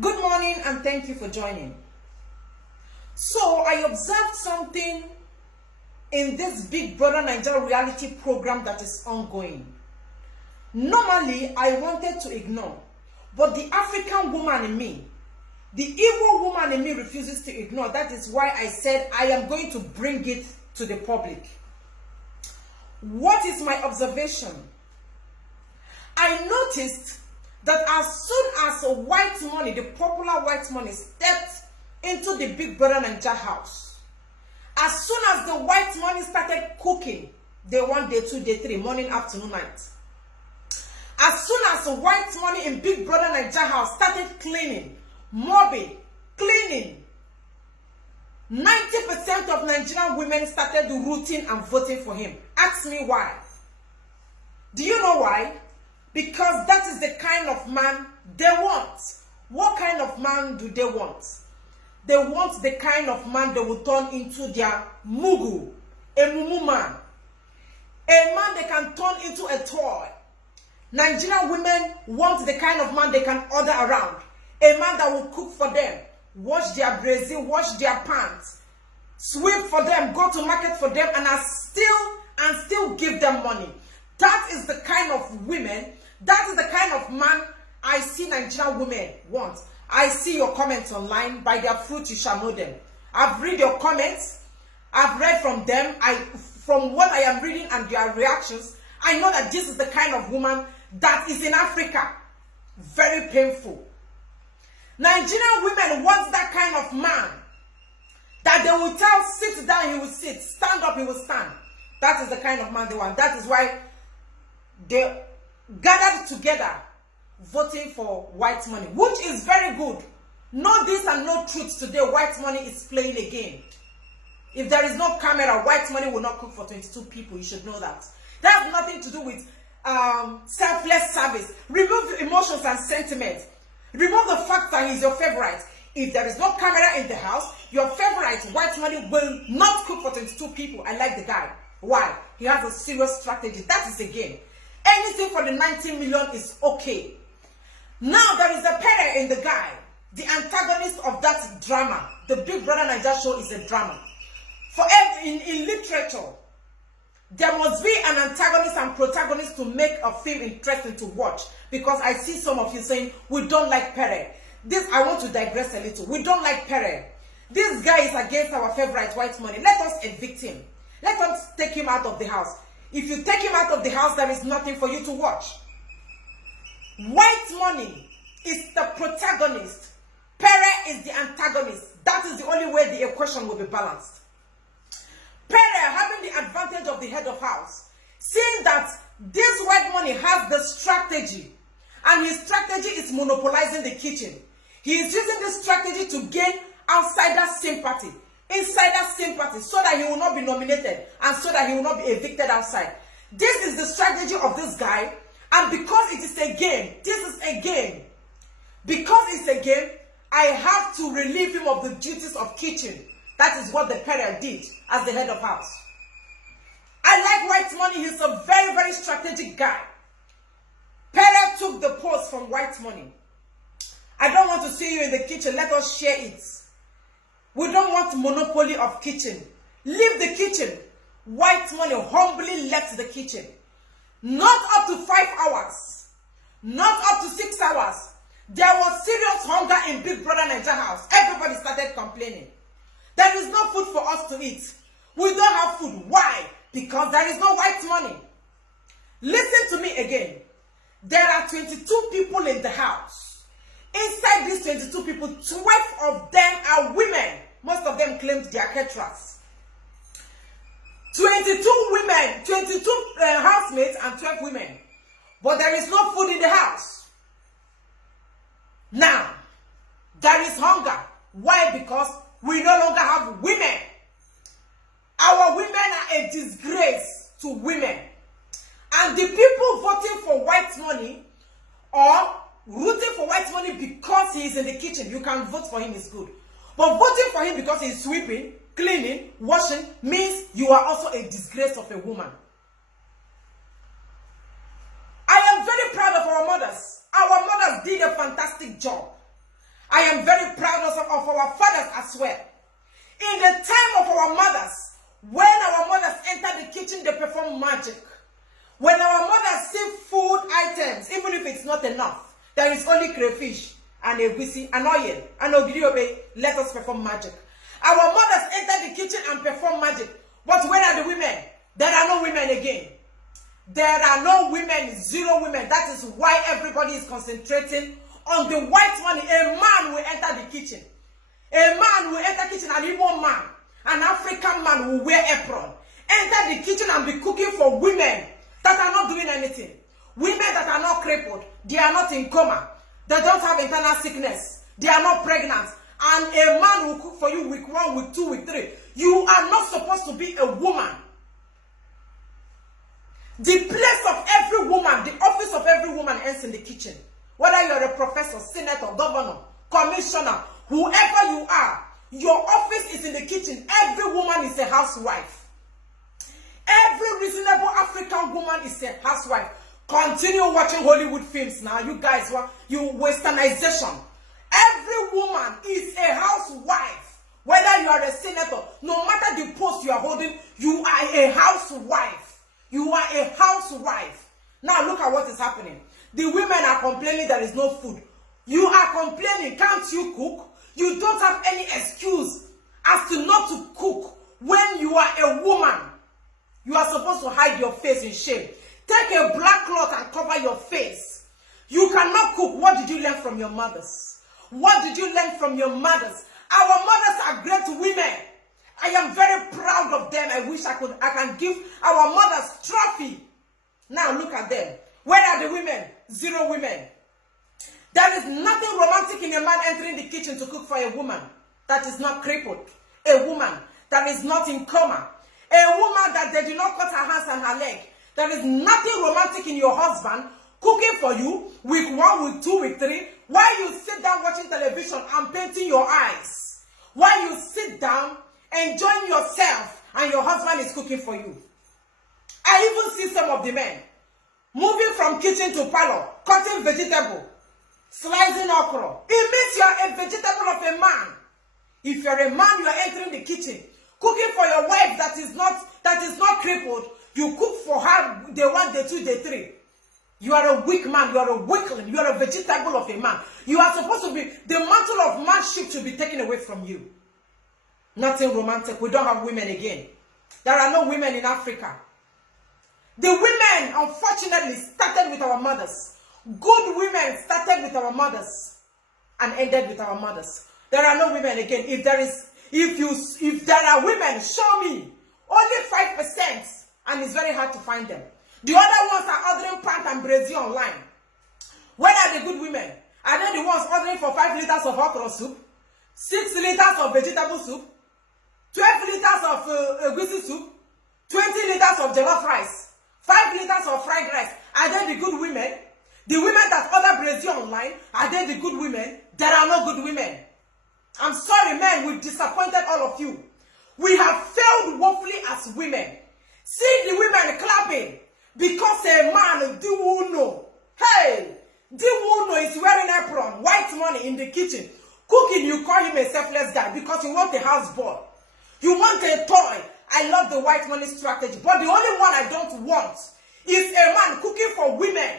Good morning and thank you for joining. So I observed something in this Big Brother Nigeria reality program that is ongoing. Normally, I wanted to ignore, but the African woman in me, the Igbo woman in me refuses to ignore. That is why I said I am going to bring it to the public. What is my observation? I noticed that as soon as white money, the popular white money, stepped into the Big Brother Nigeria house, as soon as the white money started cooking, day 1, day 2, day 3, morning, afternoon, night, as soon as the white money in Big Brother Nigeria house started cleaning, mopping, cleaning, 90% of Nigerian women started rooting and voting for him. Ask me why. Do you know why? Because that is the kind of man they want. What kind of man do they want? They want the kind of man they will turn into their mugu, a mumu man. A man they can turn into a toy. Nigerian women want the kind of man they can order around. A man that will cook for them, wash their brazier, wash their pants, sweep for them, go to market for them, and still give them money. That is the kind of women, that is the kind of man I see Nigerian women want. I see your comments online. By their fruit you shall know them. I've read your comments. I've read from them. From what I am reading and their reactions, I know that this is the kind of woman that is in Africa. Very painful. Nigerian women want that kind of man that they will tell, sit down, he will sit. Stand up, he will stand. That is the kind of man they want. That is why they gathered together voting for white money, which is very good. No this and no truth today. White money is playing a game. If there is no camera, white money will not cook for 22 people. You should know that. That has nothing to do with selfless service. Remove emotions and sentiments. Remove the fact that he's your favorite. If there is no camera in the house, your favorite white money will not cook for 22 people. I like the guy. Why? He has a serious strategy. That is the game. Anything for the 19 million is okay. Now there is a pair in the guy, the antagonist of that drama. The Big Brother Nigeria show is a drama. For in literature, there must be an antagonist and protagonist to make a film interesting to watch. Because I see some of you saying, we don't like Pere. This, I want to digress a little. We don't like Pere. This guy is against our favorite white money. Let us evict him. Let us take him out of the house. If you take him out of the house, there is nothing for you to watch. White money is the protagonist. Pere is the antagonist. That is the only way the equation will be balanced. Pere, having the advantage of the head of house, seeing that this white money has the strategy, and his strategy is monopolizing the kitchen. He is using this strategy to gain outsider sympathy, insider sympathy, so that he will not be nominated and so that he will not be evicted outside. This is the strategy of this guy, and because it is a game, this is a game. Because it's a game, I have to relieve him of the duties of kitchen. That is what the Pere did as the head of house. I like white money. He's a very, very strategic guy. Pere took the post from white money. I don't want to see you in the kitchen. Let us share it. We don't want monopoly of kitchen. Leave the kitchen. White money humbly left the kitchen. Not up to 5 hours. Not up to 6 hours. There was serious hunger in Big Brother Nigeria house. Everybody started complaining. There is no food for us to eat. We don't have food. Why? Because there is no white money. Listen to me again. There are 22 people in the house. Inside these 22 people, 12 of them are women. Most of them claimed they are caterers. 22 women, 22 housemates and 12 women. But there is no food in the house. Now, there is hunger. Why? Because we no longer have women. Our women are a disgrace to women. And the people voting for white money or rooting for white money because he is in the kitchen, you can vote for him, is good. But voting for him because he is sweeping, cleaning, washing, means you are also a disgrace of a woman. I am very proud of our mothers. Our mothers did a fantastic job. I am very proud of our fathers as well. In the time of our mothers, when our mothers enter the kitchen, they perform magic. When our mothers see food items, even if it's not enough, there is only crayfish and egusi and oil and ogiriobe, let us perform magic. Our mothers enter the kitchen and perform magic. But where are the women? There are no women again. There are no women, zero women. That is why everybody is concentrating on the white money. A man will enter the kitchen. A man will enter the kitchen, an Igbo man, an African man will wear apron. Enter the kitchen and be cooking for women that are not doing anything. Women that are not crippled. They are not in coma. They don't have internal sickness. They are not pregnant. And a man will cook for you week 1, week 2, week 3. You are not supposed to be a woman. The place of every woman, the office of every woman ends in the kitchen. Whether you're a professor, senator, governor, commissioner, whoever you are, your office is in the kitchen. Every woman is a housewife. Every reasonable African woman is a housewife. Continue watching Hollywood films now. You guys, you westernization. Every woman is a housewife. Whether you are a senator, no matter the post you are holding, you are a housewife. You are a housewife. Now look at what is happening. The women are complaining there is no food. You are complaining, can't you cook? You don't have any excuse as to not to cook when you are a woman. You are supposed to hide your face in shame. Take a black cloth and cover your face. You cannot cook. What did you learn from your mothers? What did you learn from your mothers? Our mothers are great women. I am very proud of them. I wish I can give our mothers trophy. Now look at them. Where are the women? Zero women. There is nothing romantic in a man entering the kitchen to cook for a woman that is not crippled. A woman that is not in coma. A woman that they do not cut her hands and her leg. There is nothing romantic in your husband cooking for you week 1, week 2, week 3, while you sit down watching television and painting your eyes. While you sit down enjoying yourself and your husband is cooking for you. I even see some of the men moving from kitchen to parlor, cutting vegetable, slicing okra. It means you are a vegetable of a man. If you're a man, you are entering the kitchen, cooking for your wife that is not crippled. You cook for her day 1, day 2, day 3. You are a weak man. You are a weakling. You are a vegetable of a man. You are supposed to be, the mantle of manship should be taken away from you. Nothing romantic. We don't have women again. There are no women in Africa. The women, unfortunately, started with our mothers. Good women started with our mothers and ended with our mothers. There are no women again. If there are women, show me. Only 5%, and it's very hard to find them. The other ones are ordering pant and brazier online. Where are the good women? Are they the ones ordering for 5 liters of okra soup, 6 liters of vegetable soup, 12 liters of egusi soup, 20 liters of jollof rice, 5 liters of fried rice? Are they the good women? The women that order brazier online, are they the good women? There are no good women. I'm sorry, men, we've disappointed all of you. We have failed woefully as women. See the women clapping because a man, Diwuno, hey, Diwuno is wearing apron, white money in the kitchen. Cooking, you call him a selfless guy because you want a house boy. You want a toy. I love the white money strategy, but the only one I don't want is a man cooking for women.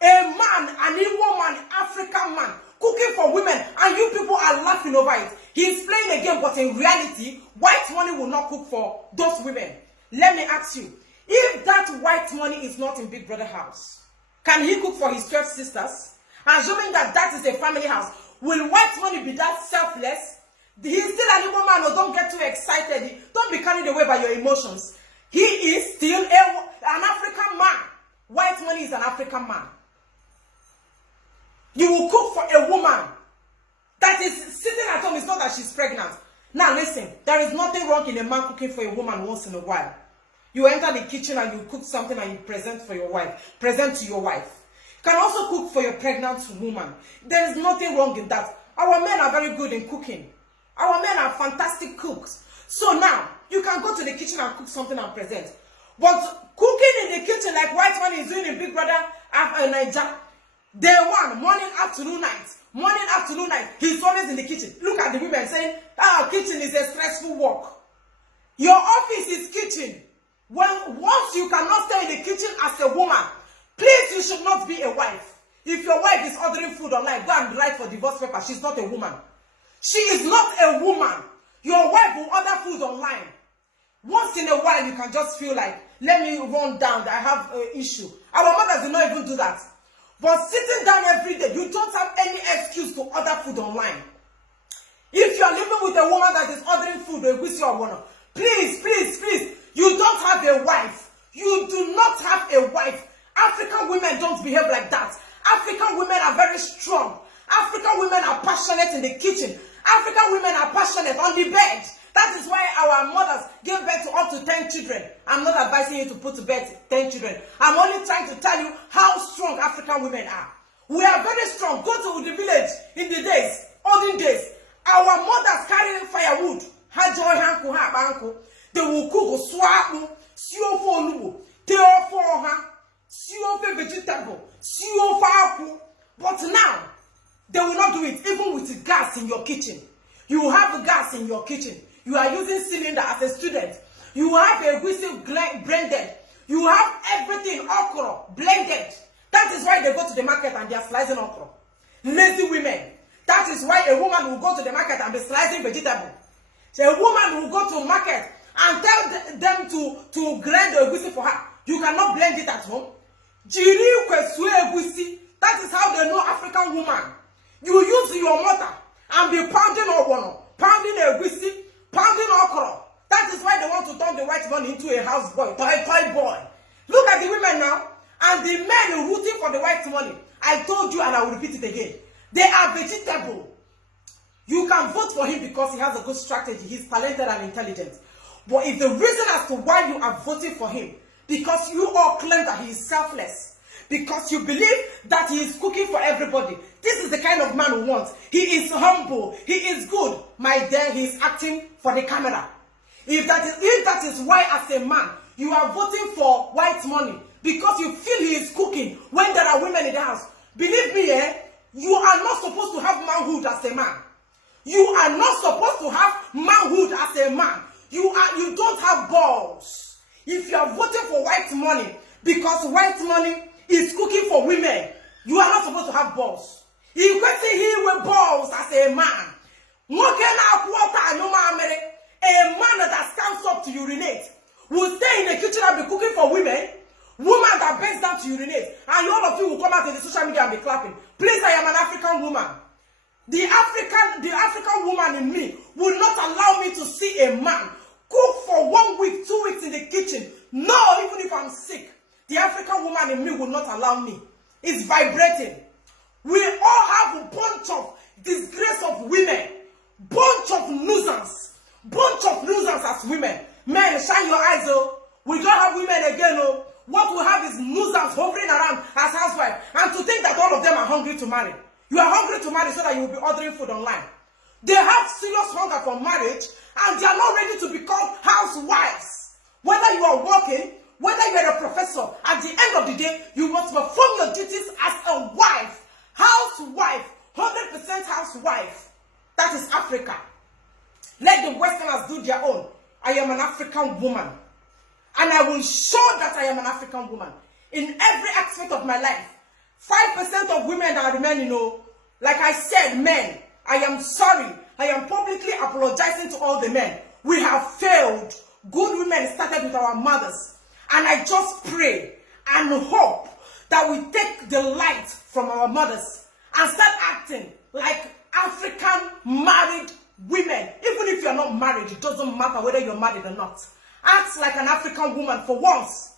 A man, an Igbo man, African man, cooking for women, and you people are laughing over it. He's playing a game, but in reality, white money will not cook for those women. Let me ask you, if that white money is not in Big Brother house, can he cook for his 12 sisters? Assuming that that is a family house, will white money be that selfless? He's still an Igbo man, or don't get too excited. Don't be carried away by your emotions. He is still an African man. White money is an African man. You will cook for a woman that is sitting at home. It's not that she's pregnant. Now listen, there is nothing wrong in a man cooking for a woman once in a while. You enter the kitchen and you cook something and you present for your wife. Present to your wife. You can also cook for your pregnant woman. There is nothing wrong in that. Our men are very good in cooking. Our men are fantastic cooks. So now, you can go to the kitchen and cook something and present. But cooking in the kitchen like white man is doing in Big Brother Niger, Day one, morning, afternoon, night. Morning, afternoon, night. He's always in the kitchen. Look at the women saying, kitchen is a stressful work. Your office is kitchen. Once you cannot stay in the kitchen as a woman, please, you should not be a wife. If your wife is ordering food online, go and write for divorce paper. She's not a woman. She is not a woman. Your wife will order food online. Once in a while, you can just feel like, let me run down, I have an issue. Our mothers do not even do that. But sitting down every day, you don't have any excuse to order food online. If you are living with a woman that is ordering food, please, you don't have a wife. You do not have a wife. African women don't behave like that. African women are very strong. African women are passionate in the kitchen. African women are passionate on the bed. That is why our mothers gave birth to up to 10 children. I'm not advising you to put to bed 10 children. I'm only trying to tell you how strong African women are. We are very strong. Go to the village in the days, olden days. Our mothers carrying firewood. They will cook swap, stew for nubu, tear for her, stew for vegetable, stew for. But now, they will not do it even with gas in your kitchen. You have gas in your kitchen. You are using cylinder as a student. You have a whistle blended. You have everything okra blended. That is why they go to the market and they are slicing okra. Lazy women. That is why a woman will go to the market and be slicing vegetable. So a woman will go to market and tell them to grind the egusi for her. You cannot blend it at home. That is how they know African woman. You use your mortar and be pounding egusi, pounding okra. That is why they want to turn the white money into a house boy, toy boy. Look at the women now, and the men rooting for the white money. I told you and I will repeat it again. They are vegetable. You can vote for him because he has a good strategy. He's talented and intelligent. But if the reason as to why you are voting for him, because you all claim that he is selfless, because you believe that he is cooking for everybody, this is the kind of man we want. He is humble. He is good. My dear, he is acting for the camera. If that is why as a man, you are voting for white money, because you feel he is cooking when there are women in the house, believe me, you are not supposed to have manhood as a man. You are not supposed to have manhood as a man. You don't have balls. If you are voting for white money because white money is cooking for women, you are not supposed to have balls. You can see here with balls as a man. A man that stands up to urinate will stay in the kitchen and be cooking for women. Woman that bends down to urinate, and all of you will come out in the social media and be clapping. Please, I am an African woman. The African woman in me will not allow me to see a man cook for 1 week, 2 weeks in the kitchen. No, even if I'm sick, the African woman in me will not allow me. It's vibrating. We all have a bunch of disgrace of women, bunch of losers as women. Men, shine your eyes, oh. We don't have women again, oh. What we have is losers hovering around as housewives, and to think that all of them are hungry to marry. You are hungry to marry so that you will be ordering food online. They have serious hunger for marriage, and they are not ready to become housewives. Whether you are working, whether you are a professor, at the end of the day, you must perform your duties as a wife. Housewife, 100% housewife. That is Africa. Let the Westerners do their own. I am an African woman. And I will show that I am an African woman. In every aspect of my life. 5% of women are remaining, like I said, men. I am sorry. I am publicly apologizing to all the men. We have failed. Good women started with our mothers. And I just pray and hope that we take the light from our mothers and start acting like African married women. Even if you're not married, it doesn't matter whether you're married or not. Act like an African woman for once.